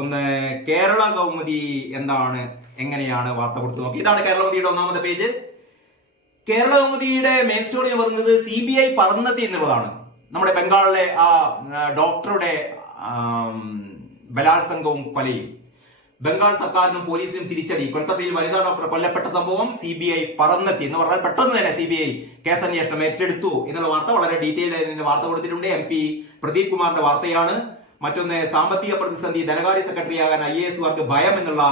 ഒന്ന് കേരള കൗമുദി എന്താണ്? എങ്ങനെയാണ് വാർത്ത കൊടുത്തു നോക്കി. ഇതാണ് കേരള കൗമുദിയുടെ ഒന്നാമത്തെ പേജ്. കേരള കൗമുദിയുടെ മെയിൻ സ്റ്റോറി എന്ന് പറയുന്നത് സി ബി ഐ പറന്നെത്തി എന്നുള്ളതാണ്. നമ്മുടെ ബംഗാളിലെ ആ ഡോക്ടറുടെ ബലാത്സംഗവും കൊലയും ബംഗാൾ സർക്കാരിനും പോലീസിനും തിരിച്ചടി. കൊൽക്കത്തയിൽ വനിതാ ഡോക്ടർ കൊല്ലപ്പെട്ട സംഭവം സി ബി ഐ പറന്നെത്തി എന്ന് പറഞ്ഞാൽ പെട്ടെന്ന് തന്നെ സി ബി ഐ കേസന്വേഷണം ഏറ്റെടുത്തു എന്നുള്ള വാർത്ത വളരെ ഡീറ്റെയിൽ ആയി വാർത്ത കൊടുത്തിട്ടുണ്ട്. എം പി പ്രദീപ് കുമാറിന്റെ വാർത്തയാണ്. മറ്റൊന്ന് സാമ്പത്തിക പ്രതിസന്ധി ധനകാര്യ സെക്രട്ടറിയാകാൻ ഐ എ എസുകാർക്ക് ഭയം എന്നുള്ള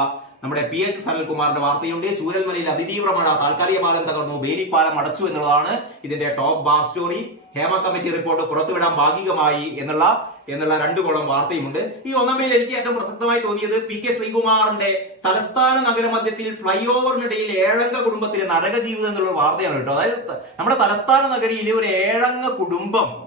നമ്മുടെ പി എച്ച് സനൽകുമാറിന്റെ വാർത്തയുണ്ട്. ചൂരൽമലയിൽ അതിതീവ്ര മഴ താൽക്കാലിക പാലം തകർന്നു. ബേലിപ്പാലം അടച്ചു എന്നുള്ളതാണ് ഇതിന്റെ top bar story. Hema committee report പുറത്തുവിടാൻ ഭാഗികമായി എന്നുള്ള എന്നുള്ള രണ്ടു കോളം വാർത്തയുമുണ്ട്. ഈ ഒന്നാം പേരിൽ എനിക്ക് ഏറ്റവും പ്രസക്തമായി തോന്നിയത് പി കെ ശ്രീകുമാറിന്റെ തലസ്ഥാന നഗരമധ്യത്തിൽ ഫ്ലൈ ഓവറിനിടയിൽ ഏഴംഗ കുടുംബത്തിന് നരക ജീവിതം എന്നുള്ള വാർത്തയാണ് കേട്ടോ. അതായത് നമ്മുടെ തലസ്ഥാന നഗരിയിലെ ഒരു ഏഴംഗ കുടുംബം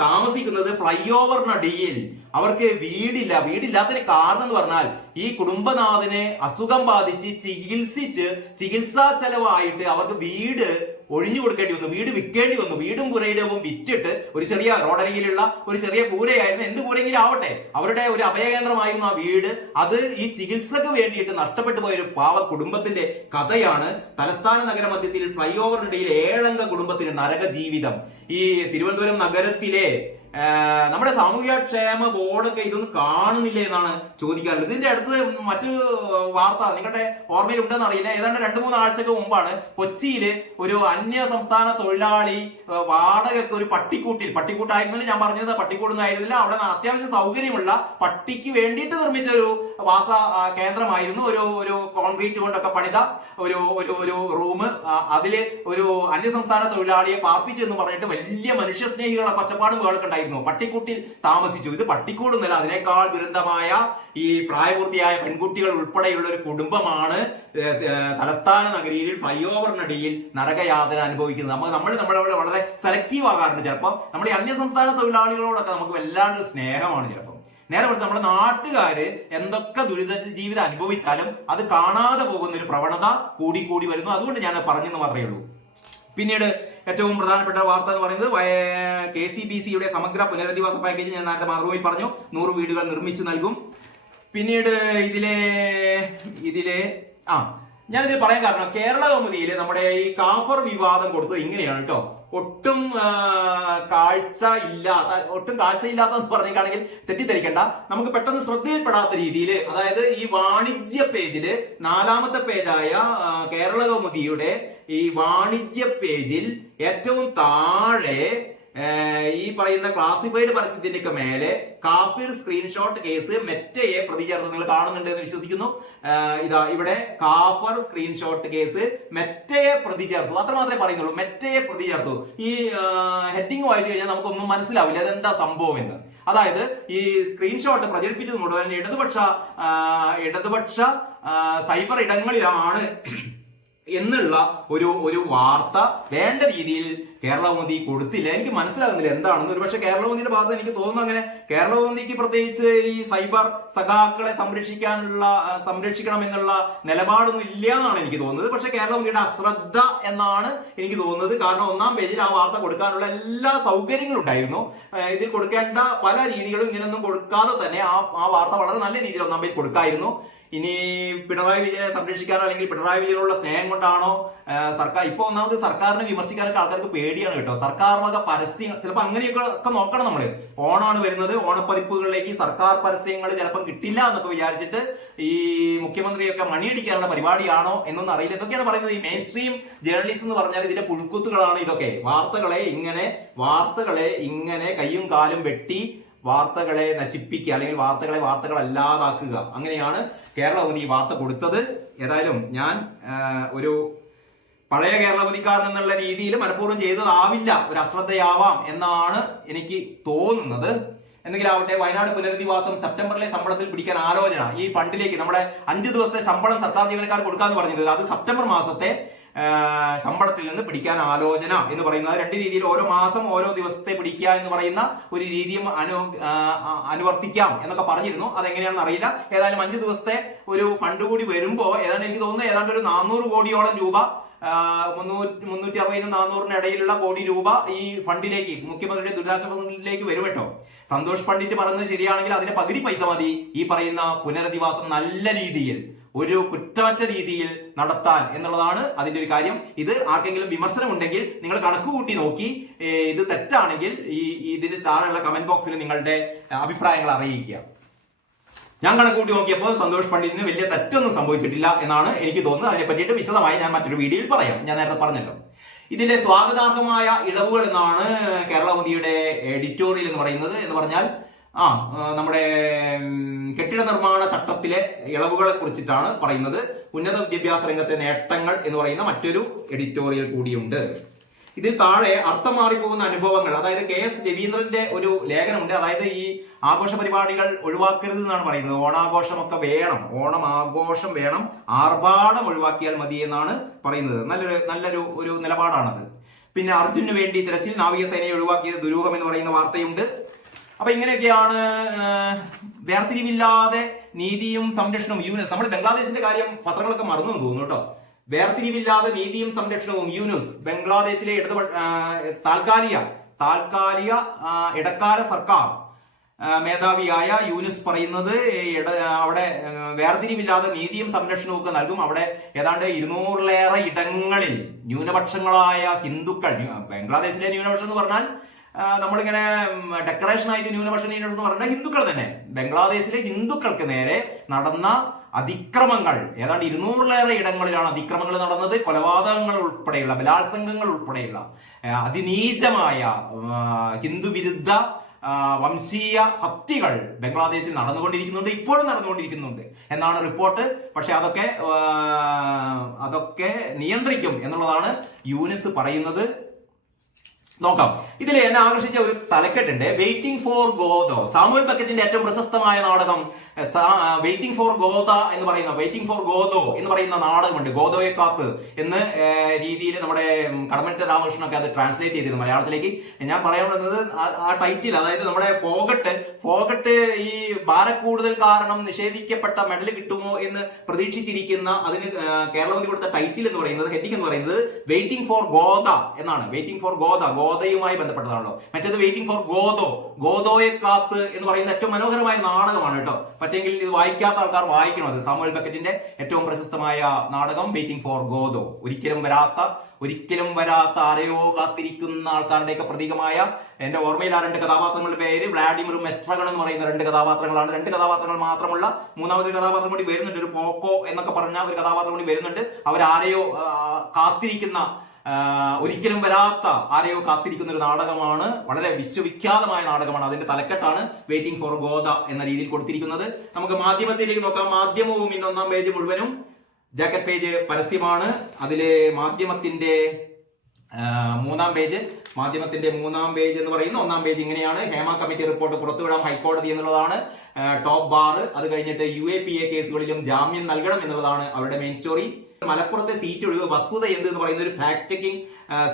താമസിക്കുന്നത് ഫ്ലൈ ഓവറിനടിയിൽ അവർക്ക് വീടില്ല. വീടില്ലാത്തതിന് കാരണം എന്ന് പറഞ്ഞാൽ ഈ കുടുംബനാഥന് അസുഖം ബാധിച്ച് ചികിത്സിച്ച് ചികിത്സാ ചെലവായിട്ട് അവർക്ക് വീട് ഒഴിഞ്ഞു കൊടുക്കേണ്ടി വന്നു വീട് വിൽക്കേണ്ടി വന്നു. വീടും പുരയിടവും വിറ്റിട്ട് ഒരു ചെറിയ റോഡരികിലുള്ള ഒരു ചെറിയ കൂരയായിരുന്നു എന്ത് കൂരെങ്കിലും ആവട്ടെ? അവരുടെ ഒരു അഭയകേന്ദ്രമായിരുന്നു ആ വീട്. അത് ഈ ചികിത്സക്ക് വേണ്ടിയിട്ട് നഷ്ടപ്പെട്ടു പോയ ഒരു പാവ കുടുംബത്തിന്റെ കഥയാണ് തലസ്ഥാന നഗരമധ്യത്തിൽ ഫ്ലൈ ഓവറിനിടയിൽ ഏഴംഗ കുടുംബത്തിന് നരക ജീവിതം ഈ തിരുവനന്തപുരം നഗരത്തിലെ നമ്മുടെ സാമൂഹ്യക്ഷേമ ബോർഡൊക്കെ ഇതൊന്നും കാണുന്നില്ല എന്നാണ് ചോദിക്കാറുള്ളത്. ഇതിന്റെ അടുത്ത് മറ്റൊരു വാർത്ത നിങ്ങളുടെ ഓർമ്മയിൽ ഉണ്ടെന്ന് അറിയില്ല. ഏതാണ്ട് രണ്ടു മൂന്ന് ആഴ്ചക്ക് മുമ്പാണ് കൊച്ചിയിൽ ഒരു അന്യ സംസ്ഥാന തൊഴിലാളി വാടകയ്ക്ക് ഒരു പട്ടിക്കൂട്ടിൽ പട്ടിക്കൂട്ടായിരുന്നില്ല ഞാൻ പറഞ്ഞത് പട്ടിക്കൂടുന്നായിരുന്നില്ല അവിടെ അത്യാവശ്യം സൗകര്യമുള്ള പട്ടിക്ക് വേണ്ടിയിട്ട് നിർമ്മിച്ച ഒരു വാസ കേന്ദ്രമായിരുന്നു. ഒരു ഒരു കോൺക്രീറ്റ് കൊണ്ടൊക്കെ പണിത ഒരു ഒരു ഒരു റൂം. അതിൽ ഒരു അന്യസംസ്ഥാന തൊഴിലാളിയെ പാർപ്പിച്ചു എന്ന് പറഞ്ഞിട്ട് വലിയ മനുഷ്യ സ്നേഹികളെ കൊച്ചപ്പാടും വേളൊക്കെ ഉണ്ടായിരുന്നു. പട്ടിക്കുട്ടിൽ താമസിച്ചു. ഇത് പട്ടിക്കൂടുന്നല്ല അതിനേക്കാൾ ദുരന്തമായ ഈ പ്രായപൂർത്തിയായ പെൺകുട്ടികൾ ഉൾപ്പെടെയുള്ള ഒരു കുടുംബമാണ് തലസ്ഥാന നഗരിയിൽ ഫ്ലൈ ഓവറിനടിയിൽ നരകയാതന അനുഭവിക്കുന്നത്. നമ്മൾ നമ്മൾ നമ്മളവിടെ വളരെ സെലക്റ്റീവ് ആകാറുണ്ട് ചിലപ്പോൾ നമ്മൾ ഈ അന്യസംസ്ഥാന തൊഴിലാളികളോടൊക്കെ നമുക്ക് വല്ലാണ്ട് സ്നേഹമാണ് ചിലപ്പോൾ നേരെ കുറച്ച് നമ്മുടെ നാട്ടുകാര് എന്തൊക്കെ ദുരിത ജീവിതം അനുഭവിച്ചാലും അത് കാണാതെ പോകുന്ന ഒരു പ്രവണത കൂടി കൂടി വരുന്നു. അതുകൊണ്ട് ഞാൻ പറഞ്ഞെന്ന് മാത്രമേ ഉള്ളൂ. പിന്നീട് ഏറ്റവും പ്രധാനപ്പെട്ട വാർത്ത എന്ന് പറയുന്നത് കെ സി ബി സിയുടെ സമഗ്ര പുനരധിവാസ പാക്കേജ് ഞാൻ നേരത്തെ മാതൃഭൂമി പറഞ്ഞു. നൂറ് വീടുകൾ നിർമ്മിച്ചു നൽകും. പിന്നീട് ഇതിലെ ഇതിലെ ആ ഞാനിതിൽ പറയാൻ കാരണം കേരള കൗമുദിയിൽ നമ്മുടെ ഈ കാഫർ വിവാദം കൊടുത്തത് ഇങ്ങനെയാണ് കേട്ടോ. ഒട്ടും കാഴ്ച ഇല്ലാത്ത ഒട്ടും കാഴ്ച ഇല്ലാത്ത എന്ന് പറഞ്ഞിട്ടാണെങ്കിൽ തെറ്റിദ്ധരിക്കണ്ട. നമുക്ക് പെട്ടെന്ന് ശ്രദ്ധയിൽപ്പെടാത്ത രീതിയിൽ അതായത് ഈ വാണിജ്യ പേജിൽ നാലാമത്തെ പേജായ കേരളകൗമുദിയുടെ കേരള കൗമുദിയുടെ ഈ വാണിജ്യ പേജിൽ ഏറ്റവും താഴെ ഈ പറയുന്ന ക്ലാസിഫൈഡ് പരസ്യത്തിന്റെയൊക്കെ മേലെ കാഫിർ സ്ക്രീൻഷോട്ട് കേസ് മെറ്റയെ പ്രതി ചേർത്ത് നിങ്ങൾ കാണുന്നുണ്ട് എന്ന് വിശ്വസിക്കുന്നു ഇതാ ഇവിടെ കാഫർ സ്ക്രീൻഷോട്ട് കേസ് മെറ്റയെ പ്രതി ചേർത്തു അത്ര മാത്രമേ പറയുന്നുള്ളൂ മെറ്റയെ പ്രതി ചേർത്തു ഈ ഹെഡിങ് വായിച്ചു കഴിഞ്ഞാൽ നമുക്കൊന്നും മനസ്സിലാവില്ല അതെന്താ സംഭവം എന്ന്. അതായത് ഈ സ്ക്രീൻഷോട്ട് പ്രചരിപ്പിച്ചത് മുഴുവൻ ഇടതുപക്ഷ ഇടതുപക്ഷ സൈബർ ഇടങ്ങളിലാണ്. എന്നുള്ള ഒരു ഒരു വാർത്ത വേണ്ട രീതിയിൽ കേരളമോദി കൊടുത്തില്ല. എനിക്ക് മനസ്സിലാകുന്നില്ല എന്താണെന്ന്. ഒരു പക്ഷേ കേരളമോദിയുടെ ഭാഗത്ത് എനിക്ക് തോന്നുന്നു അങ്ങനെ കേരളമോദിക്ക് പ്രത്യേകിച്ച് ഈ സൈബർ സഖാക്കളെ സംരക്ഷിക്കാനുള്ള സംരക്ഷിക്കണം എന്നുള്ള നിലപാടൊന്നും ഇല്ല എന്നാണ് എനിക്ക് തോന്നുന്നത്. പക്ഷേ കേരളമോദിയുടെ അശ്രദ്ധ എന്നാണ് എനിക്ക് തോന്നുന്നത്. കാരണം ഒന്നാം പേജിൽ ആ വാർത്ത കൊടുക്കാനുള്ള എല്ലാ സൗകര്യങ്ങളും ഉണ്ടായിരുന്നു. ഇതിൽ കൊടുക്കേണ്ട പല രീതികളും ഇങ്ങനെയൊന്നും കൊടുക്കാതെ തന്നെ ആ ആ വാർത്ത വളരെ നല്ല രീതിയിൽ ഒന്നാം പേജ് കൊടുക്കായിരുന്നു. ഇനി പിണറായി വിജയനെ സംരക്ഷിക്കാനോ അല്ലെങ്കിൽ പിണറായി വിജയനോടുള്ള സ്നേഹം കൊണ്ടാണോ സർക്കാർ ഇപ്പൊ ഒന്നാമത് സർക്കാരിനെ വിമർശിക്കാനൊക്കെ ആൾക്കാർക്ക് പേടിയാണ് കേട്ടോ. സർക്കാർ വക പരസ്യം ചിലപ്പോൾ അങ്ങനെയൊക്കെ നോക്കണം നമ്മൾ ഓണമാണ് വരുന്നത് ഓണപ്പതിപ്പുകളിലേക്ക് സർക്കാർ പരസ്യങ്ങൾ ചിലപ്പം കിട്ടില്ല എന്നൊക്കെ വിചാരിച്ചിട്ട് ഈ മുഖ്യമന്ത്രിയൊക്കെ മണിയടിക്കാനുള്ള പരിപാടിയാണോ എന്നൊന്നും അറിയില്ല. ഇതൊക്കെയാണ് പറയുന്നത്. ഈ മെയിൻ സ്ട്രീം ജേർണലിസം എന്ന് പറഞ്ഞാൽ ഇതിന്റെ പുഴുക്കുത്തുകളാണ് ഇതൊക്കെ. വാർത്തകളെ ഇങ്ങനെ വാർത്തകളെ ഇങ്ങനെ കയ്യും കാലും വെട്ടി വാർത്തകളെ നശിപ്പിക്കുക അല്ലെങ്കിൽ വാർത്തകളെ വാർത്തകളല്ലാതാക്കുക. അങ്ങനെയാണ് കേരള ഈ വാർത്ത കൊടുത്തത്. ഏതായാലും ഞാൻ ഒരു പഴയ കേരളവതിക്കാരൻ എന്നുള്ള രീതിയിൽ മനഃപൂർവം ചെയ്തതാവില്ല. ഒരു അശ്രദ്ധയാവാം എന്നാണ് എനിക്ക് തോന്നുന്നത്. എന്തെങ്കിലും ആവട്ടെ വയനാട് പുനരധിവാസം സെപ്റ്റംബറിലെ ശമ്പളത്തിൽ പിടിക്കാൻ ആലോചന. ഈ ഫണ്ടിലേക്ക് നമ്മുടെ അഞ്ച് ദിവസത്തെ ശമ്പളം സർക്കാർ ജീവനക്കാർ കൊടുക്കാന്ന് പറഞ്ഞത് അത് സെപ്റ്റംബർ മാസത്തെ ശമ്പളത്തിൽ നിന്ന് പിടിക്കാൻ ആലോചന എന്ന് പറയുന്നത് രണ്ട് രീതിയിൽ ഓരോ മാസം ഓരോ ദിവസത്തെ പിടിക്കുക എന്ന് പറയുന്ന ഒരു രീതിയും അനു അനുവർത്തിക്കാം എന്നൊക്കെ പറഞ്ഞിരുന്നു. അതെങ്ങനെയാണെന്ന് അറിയില്ല. ഏതായാലും അഞ്ച് ദിവസത്തെ ഒരു ഫണ്ട് കൂടി വരുമ്പോൾ ഏതാണ്ട് എനിക്ക് തോന്നുന്നത് ഏതാണ്ട് ഒരു നാനൂറ് കോടിയോളം രൂപ മുന്നൂറ്റി മുന്നൂറ്റി അറുപതിനും നാനൂറിന് ഇടയിലുള്ള കോടി രൂപ ഈ ഫണ്ടിലേക്ക് മുഖ്യമന്ത്രിയുടെ ദുരിതാശ്വാസ ഫണ്ടിലേക്ക് വരും കേട്ടോ. സന്തോഷ് പണ്ഡിറ്റ് പറയുന്നത് ശരിയാണെങ്കിൽ അതിന്റെ പകുതി പൈസ മതി ഈ പറയുന്ന പുനരധിവാസം നല്ല രീതിയിൽ. ഒരു കുറ്റമറ്റ രീതിയിൽ നടത്താൻ എന്നുള്ളതാണ് അതിന്റെ ഒരു കാര്യം. ഇത് ആർക്കെങ്കിലും വിമർശനം ഉണ്ടെങ്കിൽ നിങ്ങൾ കണക്ക് കൂട്ടി നോക്കി ഇത് തെറ്റാണെങ്കിൽ ഈ ഇതിന്റെ ചാറുള്ള കമന്റ് ബോക്സിൽ നിങ്ങളുടെ അഭിപ്രായങ്ങൾ അറിയിക്കുക. ഞാൻ കണക്ക് കൂട്ടി നോക്കിയപ്പോൾ സന്തോഷ് പണ്ഡിറ്റിന് വലിയ തെറ്റൊന്നും സംഭവിച്ചിട്ടില്ല എന്നാണ് എനിക്ക് തോന്നുന്നത്. അതിനെ പറ്റിയിട്ട് വിശദമായി ഞാൻ മറ്റൊരു വീഡിയോയിൽ പറയാം. ഞാൻ നേരത്തെ പറഞ്ഞല്ലോ. ഇതിലെ സ്വാഗതാർഹമായ ഇളവുകൾ എന്നാണ് കേരള മോദിയുടെ എഡിറ്റോറിയൽ എന്ന് പറയുന്നത് എന്ന് പറഞ്ഞാൽ ആ നമ്മുടെ കെട്ടിട നിർമ്മാണ ചട്ടത്തിലെ ഇളവുകളെ കുറിച്ചിട്ടാണ് പറയുന്നത്. ഉന്നത വിദ്യാഭ്യാസ രംഗത്തെ നേട്ടങ്ങൾ എന്ന് പറയുന്ന മറ്റൊരു എഡിറ്റോറിയൽ കൂടിയുണ്ട്. ഇതിൽ താഴെ അർത്ഥം മാറിപ്പോകുന്ന അനുഭവങ്ങൾ അതായത് കെ എസ് രവീന്ദ്രന്റെ ഒരു ലേഖനമുണ്ട്. അതായത് ഈ ആഘോഷ പരിപാടികൾ ഒഴിവാക്കരുത് എന്നാണ് പറയുന്നത്. ഓണാഘോഷമൊക്കെ വേണം. ഓണം ആഘോഷം വേണം. ആർഭാടം ഒഴിവാക്കിയാൽ മതി എന്നാണ് പറയുന്നത്. നല്ലൊരു നല്ലൊരു ഒരു നിലപാടാണത്. പിന്നെ അർജുനു വേണ്ടി തിരച്ചിൽ നാവികസേനയെ ഒഴിവാക്കിയത് ദുരൂഹം എന്ന് പറയുന്ന വാർത്തയുണ്ട്. അപ്പൊ ഇങ്ങനെയൊക്കെയാണ് വേർതിരിവില്ലാതെ നീതിയും സംരക്ഷണവും യൂനസ് നമ്മൾ ബംഗ്ലാദേശിന്റെ കാര്യം പത്രങ്ങളൊക്കെ മറന്നു തോന്നുന്നു കേട്ടോ. വേർതിരിവില്ലാതെ നീതിയും സംരക്ഷണവും യൂനുസ് ബംഗ്ലാദേശിലെ ഇടത് താൽക്കാലിക താൽക്കാലിക ഇടക്കാല സർക്കാർ മേധാവിയായ യൂനുസ് പറയുന്നത് അവിടെ വേർതിരിവില്ലാതെ നീതിയും സംരക്ഷണവും ഒക്കെ നൽകും. അവിടെ ഏതാണ്ട് ഇരുന്നൂറിലേറെ ഇടങ്ങളിൽ ന്യൂനപക്ഷങ്ങളായ ഹിന്ദുക്കൾ ബംഗ്ലാദേശിലെ ന്യൂനപക്ഷം എന്ന് പറഞ്ഞാൽ നമ്മളിങ്ങനെ ഡെക്കറേഷൻ ആയിട്ട് ന്യൂനപക്ഷ ന്യൂനപക്ഷം എന്ന് പറഞ്ഞാൽ ഹിന്ദുക്കൾ തന്നെ. ബംഗ്ലാദേശിലെ ഹിന്ദുക്കൾക്ക് നേരെ നടന്ന അതിക്രമങ്ങൾ ഏതാണ്ട് ഇരുന്നൂറിലേറെ ഇടങ്ങളിലാണ് അതിക്രമങ്ങൾ നടന്നത്. കൊലപാതകങ്ങൾ ഉൾപ്പെടെയുള്ള ബലാത്സംഗങ്ങൾ ഉൾപ്പെടെയുള്ള അതിനീചമായ ഹിന്ദു വിരുദ്ധ വംശീയ ഹത്യകൾ ബംഗ്ലാദേശിൽ നടന്നുകൊണ്ടിരിക്കുന്നുണ്ട് ഇപ്പോഴും നടന്നുകൊണ്ടിരിക്കുന്നുണ്ട് എന്നാണ് റിപ്പോർട്ട്. പക്ഷെ അതൊക്കെ അതൊക്കെ നിയന്ത്രിക്കും എന്നുള്ളതാണ് യൂനിസ് പറയുന്നത്. നോക്കാം. ഇതിൽ എന്നെ ആകർഷിച്ച ഒരു തലക്കെട്ടുണ്ട്. വെയിറ്റിംഗ് ഫോർ ഗോദ സാമുവൽ ബക്കറ്റിന്റെ ഏറ്റവും പ്രശസ്തമായ നാടകം വെയിറ്റിംഗ് ഫോർ ഗോദ എന്ന് പറയുന്ന വെയിറ്റിംഗ് ഫോർ ഗോദോ എന്ന് പറയുന്ന നാടകമുണ്ട്. ഗോദോയെ കാത്ത് എന്ന് രീതിയിൽ നമ്മുടെ കടമറ്റ രാമകൃഷ്ണനൊക്കെ അത് ട്രാൻസ്ലേറ്റ് ചെയ്തിരുന്നു മലയാളത്തിലേക്ക്. ഞാൻ പറയാൻ ആ- ടൈറ്റിൽ അതായത് നമ്മുടെ ഫോഗട്ട് ഫോഗട്ട് ഈ ഭാരക്കൂടുതൽ കാരണം നിഷേധിക്കപ്പെട്ട മെഡൽ കിട്ടുമോ എന്ന് പ്രതീക്ഷിച്ചിരിക്കുന്ന അതിന് കേരളമതി കൊടുത്ത ടൈറ്റിൽ എന്ന് പറയുന്നത് ഹെഡിങ് എന്ന് പറയുന്നത് വെയിറ്റിംഗ് ഫോർ ഗോദ എന്നാണ്. വെയിറ്റിംഗ് ഫോർ ഗോദ ഗോദയുമായി ബന്ധപ്പെട്ടതാണല്ലോ. മറ്റേത് വെയിറ്റിംഗ് ഫോർ ഗോദോ ഗോദോയെ കാത്ത് എന്ന് പറയുന്ന ഏറ്റവും മനോഹരമായ നാടകമാണ് കേട്ടോ. പറ്റെങ്കിൽ ഇത് വായിക്കാത്ത ആൾക്കാർ വായിക്കണം അത്. സാമുവൽ ബക്കറ്റിന്റെ ഏറ്റവും പ്രശസ്തമായ നാടകം വെയിറ്റിംഗ് ഫോർ ഗോദോ ഒരിക്കലും വരാത്ത ഒരിക്കലും വരാത്ത ആരെയോ കാത്തിരിക്കുന്ന ആൾക്കാരുടെയൊക്കെ പ്രതീകമായ എന്റെ ഓർമ്മയിൽ ആ രണ്ട് കഥാപാത്രങ്ങളുടെ പേര് വ്ളാഡിമിറും മെസ്ട്രഗൺ എന്ന് പറയുന്ന രണ്ട് കഥാപാത്രങ്ങളാണ്. രണ്ട് കഥാപാത്രങ്ങൾ മാത്രമുള്ള മൂന്നാമതൊരു കഥാപാത്രം കൂടി വരുന്നുണ്ട്. ഒരു പോക്കോ എന്നൊക്കെ പറഞ്ഞ ഒരു കഥാപാത്രം കൂടി വരുന്നുണ്ട്. അവരാരെയോ കാത്തിരിക്കുന്ന ഒരിക്കലും വരാത്ത ആരെയോ കാത്തിരിക്കുന്ന ഒരു നാടകമാണ് വളരെ വിശ്വവിഖ്യാതമായ നാടകമാണ്. അതിന്റെ തലക്കെട്ടാണ് വെയിറ്റിംഗ് ഫോർ ഗോദ എന്ന രീതിയിൽ കൊടുത്തിരിക്കുന്നത്. നമുക്ക് മാധ്യമത്തിലേക്ക് നോക്കാം. മാധ്യമവും ഇന്ന് ഒന്നാം പേജ് മുഴുവനും. ജാക്കറ്റ് പേജ് പരസ്യമാണ്. അതിലെ മാധ്യമത്തിന്റെ മൂന്നാം പേജ്. മാധ്യമത്തിന്റെ മൂന്നാം പേജ് എന്ന് പറയുന്ന ഒന്നാം പേജ് ഇങ്ങനെയാണ്. ഹേമ കമ്മിറ്റി റിപ്പോർട്ട് പുറത്തുവിടാം ഹൈക്കോടതി എന്നുള്ളതാണ് ടോപ്പ് ബാർ അത് കഴിഞ്ഞിട്ട് യു എ പി എ കേസുകളിലും ജാമ്യം നൽകണം എന്നുള്ളതാണ് അവരുടെ മെയിൻ സ്റ്റോറി മലപ്പുറത്തെ സീറ്റ് ഒഴിവ് വസ്തുത എന്ത് എന്ന് പറയുന്ന ഒരു ഫാക്ട് ചെക്കിംഗ്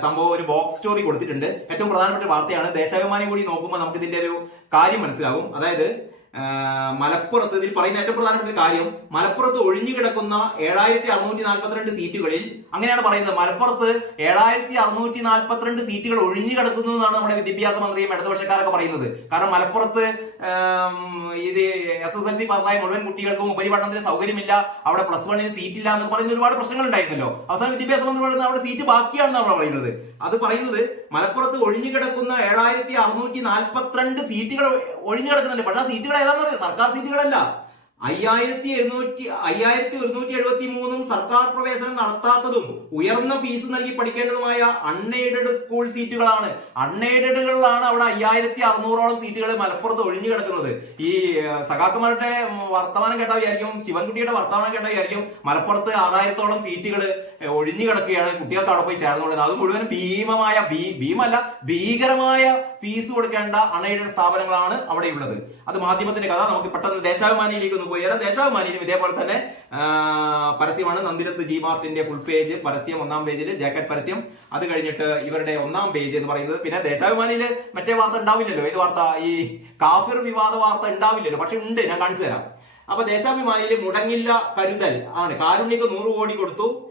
സംഭവം ഒരു ബോക്സ് സ്റ്റോറി കൊടുത്തിട്ടുണ്ട്. ഏറ്റവും പ്രധാനപ്പെട്ട വാർത്തയാണ്. ദേശാഭിമാനി കൂടി നോക്കുമ്പോൾ നമുക്ക് ഇതിന്റെ ഒരു കാര്യം മനസ്സിലാകും അതായത് മലപ്പുറത്ത് ഇതിൽ പറയുന്ന ഏറ്റവും പ്രധാനപ്പെട്ട കാര്യം മലപ്പുറത്ത് ഒഴിഞ്ഞു കിടക്കുന്ന ഏഴായിരത്തി അറുന്നൂറ്റി നാൽപ്പത്തിരണ്ട് സീറ്റുകളിൽ അങ്ങനെയാണ് പറയുന്നത്. മലപ്പുറത്ത് ഏഴായിരത്തി അറുന്നൂറ്റി നാൽപ്പത്തിരണ്ട് സീറ്റുകൾ ഒഴിഞ്ഞു കിടക്കുന്നു എന്നാണ് നമ്മുടെ വിദ്യാഭ്യാസ മന്ത്രിയും ഇടതുപക്ഷക്കാരൊക്കെ പറയുന്നത്. കാരണം മലപ്പുറത്ത് ഇത് എസ് എസ് എൽ സി പാസ്സായ മുഴുവൻ കുട്ടികൾക്കും ഉപരിപഠനത്തിന് സൗകര്യമില്ല. അവിടെ പ്ലസ് വണ്ണിന് സീറ്റ് ഇല്ല എന്ന് പറയുന്ന ഒരുപാട് പ്രശ്നങ്ങൾ ഉണ്ടായിരുന്നല്ലോ അവസാനം വിദ്യാഭ്യാസ മന്ത്രി പറയുന്നത് അവിടെ സീറ്റ് ബാക്കിയാണെന്ന് നമ്മൾ പറയുന്നത്. അത് പറയുന്നത് മലപ്പുറത്ത് ഒഴിഞ്ഞു കിടക്കുന്ന ഏഴായിരത്തി അറുന്നൂറ്റി നാൽപ്പത്തിരണ്ട് സീറ്റുകൾ ഒഴിഞ്ഞു കിടക്കുന്നുണ്ട്. പക്ഷേ ആ സീറ്റുകൾ ഏതാണെന്ന് പറയുന്നത് സർക്കാർ സീറ്റുകളല്ല അയ്യായിരത്തി എഴുന്നൂറ്റി അയ്യായിരത്തി ഒരുന്നൂറ്റി എഴുപത്തി മൂന്നും സർക്കാർ പ്രവേശനം നടത്താത്തതും ഉയർന്ന ഫീസ് നൽകി പഠിക്കേണ്ടതുമായ അൺഎയ്ഡഡ് സ്കൂൾ സീറ്റുകളാണ് അൺഎയ്ഡഡുകളിലാണ് അവിടെ അയ്യായിരത്തി അറുന്നൂറോളം സീറ്റുകൾ മലപ്പുറത്ത് ഒഴിഞ്ഞു കിടക്കുന്നത്. ഈ സഖാക്കുമാരുടെ വർത്തമാനം കേട്ടാൽ വിചാരിക്കും ശിവൻകുട്ടിയുടെ വർത്തമാനം കേട്ടാൽ വിചാരിക്കും മലപ്പുറത്ത് ആറായിരത്തോളം സീറ്റുകൾ ഒഴിഞ്ഞു കിടക്കുകയാണ്. കുട്ടികൾക്ക് അവിടെ പോയി ചേർന്നുകൊടുക്കുന്നത് അത് മുഴുവൻ ഭീമമായ ഭീ ഭീമല്ല ഭീകരമായ ഫീസ് കൊടുക്കേണ്ട അണയുടെ സ്ഥാപനങ്ങളാണ് അവിടെയുള്ളത് അത് മാധ്യമത്തിന്റെ കഥ. നമുക്ക് പെട്ടെന്ന് ദേശാഭിമാനിയിലേക്ക് ഒന്ന് പോയി ദേശാഭിമാനിയിലും ഇതേപോലെ തന്നെ പരസ്യമാണ്. നന്ദിരത്ത് ജി മാർട്ടിന്റെ ഫുൾ പേജ് പരസ്യം ഒന്നാം പേജിൽ ജാക്കറ്റ് പരസ്യം. അത് കഴിഞ്ഞിട്ട് ഇവരുടെ ഒന്നാം പേജ് എന്ന് പറയുന്നത്. പിന്നെ ദേശാഭിമാനിയിൽ മറ്റേ വാർത്ത ഉണ്ടാവില്ലല്ലോ. ഏത് വാർത്ത? ഈ കാഫിർ വിവാദ വാർത്ത ഉണ്ടാവില്ലല്ലോ. പക്ഷെ ഉണ്ട്. ഞാൻ കാണിച്ചു തരാം. അപ്പൊ ദേശാഭിമാനിയിൽ മുടങ്ങില്ല കരുതൽ ആണ്. കാരുണ്യക്ക് നൂറ് കോടി കൊടുത്തു.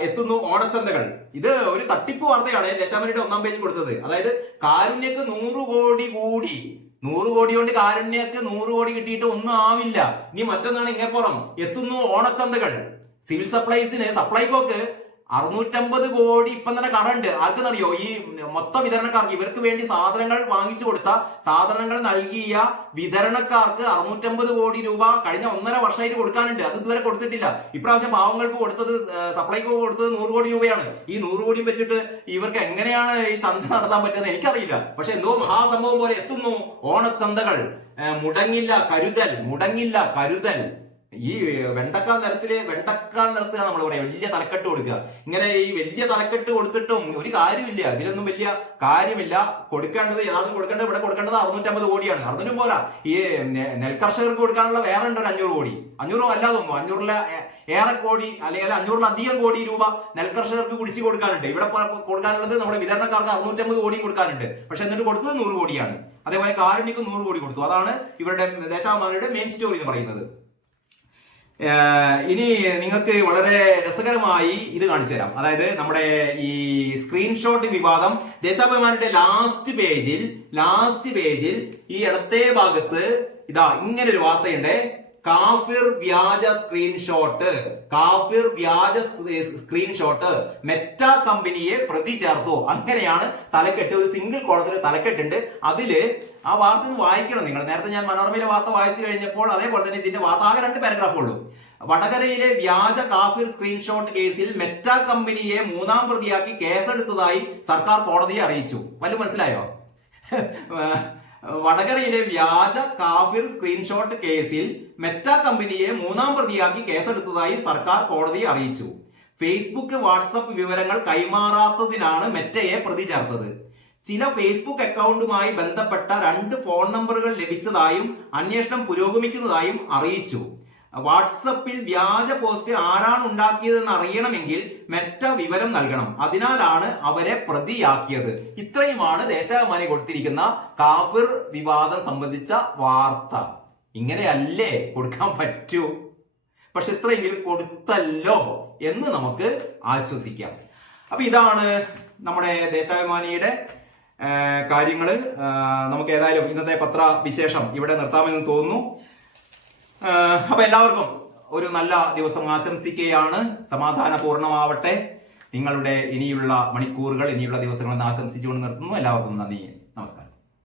എത്തുന്നു ഓണച്ചന്തകൾ. ഇത് ഒരു തട്ടിപ്പ് വാർത്തയാണ് ദേശാഭിമാനിയുടെ ഒന്നാം പേജിൽ കൊടുത്തത്. അതായത് കാരുണ്യക്ക് നൂറ് കോടി കൂടി. നൂറ് കോടി കൊണ്ട് കാരുണ്യക്ക് നൂറ് കോടി കിട്ടിയിട്ട് ഒന്നും ആവില്ല. ഇനി മറ്റൊന്നാണ് ഇങ്ങേപ്പുറം. എത്തുന്നു ഓണച്ചന്തകൾ. സിവിൽ സപ്ലൈസിന് സപ്ലൈകോക്ക് അറുന്നൂറ്റമ്പത് കോടി ഇപ്പം തന്നെ കടണ്ട് ആർക്കെന്നറിയോ? ഈ മൊത്തം വിതരണക്കാർക്ക് ഇവർക്ക് വേണ്ടി സാധനങ്ങൾ വാങ്ങിച്ചു കൊടുത്ത സാധനങ്ങൾ നൽകിയ വിതരണക്കാർക്ക് അറുന്നൂറ്റമ്പത് കോടി രൂപ കഴിഞ്ഞ ഒന്നര വർഷമായിട്ട് കൊടുക്കാനുണ്ട്. അത് ഇതുവരെ കൊടുത്തിട്ടില്ല. ഇപ്രാവശ്യം പാവങ്ങൾക്ക് കൊടുത്തത് സപ്ലൈക്ക് കൊടുത്തത് നൂറ് കോടി രൂപയാണ്. ഈ നൂറ് കോടിയും വെച്ചിട്ട് ഇവർക്ക് എങ്ങനെയാണ് ഈ ചന്ത നടത്താൻ പറ്റുന്നത് എനിക്കറിയില്ല. പക്ഷെ എന്തോ മഹാസംഭവം പോലെ എത്തുന്നു. ഓണച്ചന്തകൾ മുടങ്ങില്ല കരുതൽ മുടങ്ങില്ല കരുതൽ. ഈ വെണ്ടക്ക നിരത്തിൽ വെണ്ടക്ക നിരത്തുക നമ്മൾ പറയാം വലിയ തലക്കെട്ട് കൊടുക്കുക. ഇങ്ങനെ ഈ വലിയ തലക്കെട്ട് കൊടുത്തിട്ടും ഒരു കാര്യമില്ല ഇതിലൊന്നും വലിയ കാര്യമില്ല. കൊടുക്കേണ്ടത് യഥാർത്ഥം കൊടുക്കേണ്ടത് ഇവിടെ കൊടുക്കേണ്ടത് അറുന്നൂറ്റമ്പത് കോടിയാണ്. അറുന്നൂറ്റും പോരാ. ഈ നെൽകർഷകർക്ക് കൊടുക്കാനുള്ള വേറെ ഉണ്ട് ഒരു അഞ്ഞൂറ് കോടി. അഞ്ഞൂറോ അല്ലാതെ അഞ്ഞൂറിലെ ഏറെ കോടി അല്ലെങ്കിൽ അഞ്ഞൂറിലധികം കോടി രൂപ നെൽകർഷകർക്ക് കുടിശ്ശി കൊടുക്കാനുണ്ട്. ഇവിടെ കൊടുക്കാനുള്ളത് നമ്മുടെ വിതരണക്കാർക്ക് അറുന്നൂറ്റമ്പത് കോടി കൊടുക്കാനുണ്ട്. പക്ഷെ എന്നിട്ട് കൊടുത്തത് നൂറ് കോടിയാണ്. അതേപോലെ കാരുണ്യക്ക് നൂറ് കോടി കൊടുത്തു. അതാണ് ഇവരുടെ ദേശാഭിമാനിയുടെ മെയിൻ സ്റ്റോറി എന്ന് പറയുന്നത്. ഇനി നിങ്ങൾക്ക് വളരെ രസകരമായി ഇത് കാണിച്ചു തരാം. അതായത് നമ്മുടെ ഈ സ്ക്രീൻഷോട്ട് വിവാദം ദേശാഭിമാനിയുടെ ലാസ്റ്റ് പേജിൽ ലാസ്റ്റ് പേജിൽ ഈ ഇടത്തെ ഭാഗത്ത് ഇതാ ഇങ്ങനെ ഒരു വാർത്തയുണ്ട്. കാഫിർ വ്യാജ സ്ക്രീൻഷോട്ട് കാഫിർ വ്യാജ സ്ക്രീൻഷോട്ട് മെറ്റ കമ്പനിയെ പ്രതി ചേർത്തു. അങ്ങനെയാണ് തലക്കെട്ട്. ഒരു സിംഗിൾ കോളത്തിൽ തലക്കെട്ടുണ്ട്. അതിൽ ആ വാർത്ത വായിക്കണം നിങ്ങൾ. നേരത്തെ ഞാൻ മനോരമയിലെ വാർത്ത വായിച്ചു കഴിഞ്ഞപ്പോൾ അതേപോലെ തന്നെ ഇതിന്റെ വാർത്ത ആകെ രണ്ട് പാരഗ്രാഫ് ഉള്ളൂ. വടകരയിലെ വ്യാജ കാഫിർ സ്ക്രീൻഷോട്ട് കേസിൽ മെറ്റ കമ്പനിയെ മൂന്നാം പ്രതിയാക്കി കേസെടുത്തതായി സർക്കാർ കോടതിയെ അറിയിച്ചു. വല്ല മനസ്സിലായോ? വടകരയിലെ വ്യാജ കാഫിർ സ്ക്രീൻഷോട്ട് കേസിൽ മെറ്റ കമ്പനിയെ മൂന്നാം പ്രതിയാക്കി കേസെടുത്തതായി സർക്കാർ കോടതിയെ അറിയിച്ചു. ഫേസ്ബുക്ക് വാട്സപ്പ് വിവരങ്ങൾ കൈമാറാത്തതിനാണ് മെറ്റയെ പ്രതി ചേർത്തത്. ചില ഫേസ്ബുക്ക് അക്കൗണ്ടുമായി ബന്ധപ്പെട്ട രണ്ട് ഫോൺ നമ്പറുകൾ ലഭിച്ചതായും അന്വേഷണം പുരോഗമിക്കുന്നതായും അറിയിച്ചു. വാട്സപ്പിൽ വ്യാജ പോസ്റ്റ് ആരാണ് ഉണ്ടാക്കിയതെന്ന് അറിയണമെങ്കിൽ മെറ്റ വിവരം നൽകണം. അതിനാലാണ് അവരെ പ്രതിയാക്കിയത്. ഇത്രയുമാണ് ദേശാഭിമാനി കൊടുത്തിരിക്കുന്ന കാഫിർ വിവാദം സംബന്ധിച്ച വാർത്ത. ഇങ്ങനെയല്ലേ കൊടുക്കാൻ പറ്റൂ? പക്ഷെ ഇത്രയെങ്കിലും കൊടുത്തല്ലോ എന്ന് നമുക്ക് ആശ്വസിക്കാം. അപ്പൊ ഇതാണ് നമ്മുടെ ദേശാഭിമാനിയുടെ കാര്യങ്ങൾ നമുക്ക് ഏതായാലും ഇന്നത്തെ പത്ര വിശേഷം ഇവിടെ നിർത്താമെന്ന് തോന്നുന്നു. അപ്പൊ എല്ലാവർക്കും ഒരു നല്ല ദിവസം ആശംസിക്കുകയാണ്. സമാധാനപൂർണമാവട്ടെ. നിങ്ങളുടെ ഇനിയുള്ള മണിക്കൂറുകൾ ഇനിയുള്ള ദിവസങ്ങൾ ആശംസിച്ചുകൊണ്ട് നിർത്തുന്നു. എല്ലാവർക്കും നന്ദി. നമസ്കാരം.